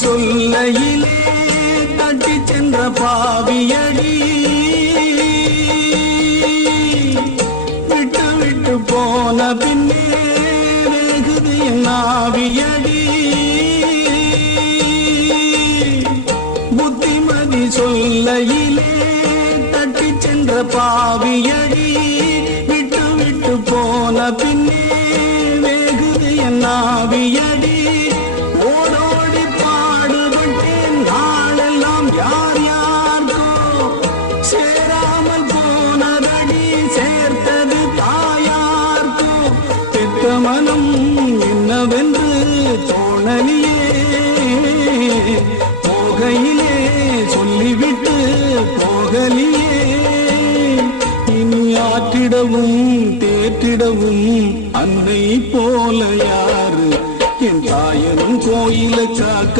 சொல்லையிலே தட்டி சென்ற பாவியடி விட்டு விட்டு போன பின்னே வெகுது என் ஆவியடி புத்திமதி சொல்லையிலே தட்டி சென்ற பாவியடி விட்டு விட்டு போன பின்னே வெகுது என் ஆவியடி ஓடோடி பாடுபட்டேன் நாளெல்லாம் யார் யாருக்கோ சேராமல் போனதடி சேர்த்தது தாயார்க்கோ பெற்ற மனம் என்னவென்று தோணலியே போகையிலே சொல்லிவிட்டு போகலியே இனி ஆற்றிடவும் தேற்றிடவும் அன்னை போல யாரு என் தாயனும் கோயிலை காக்க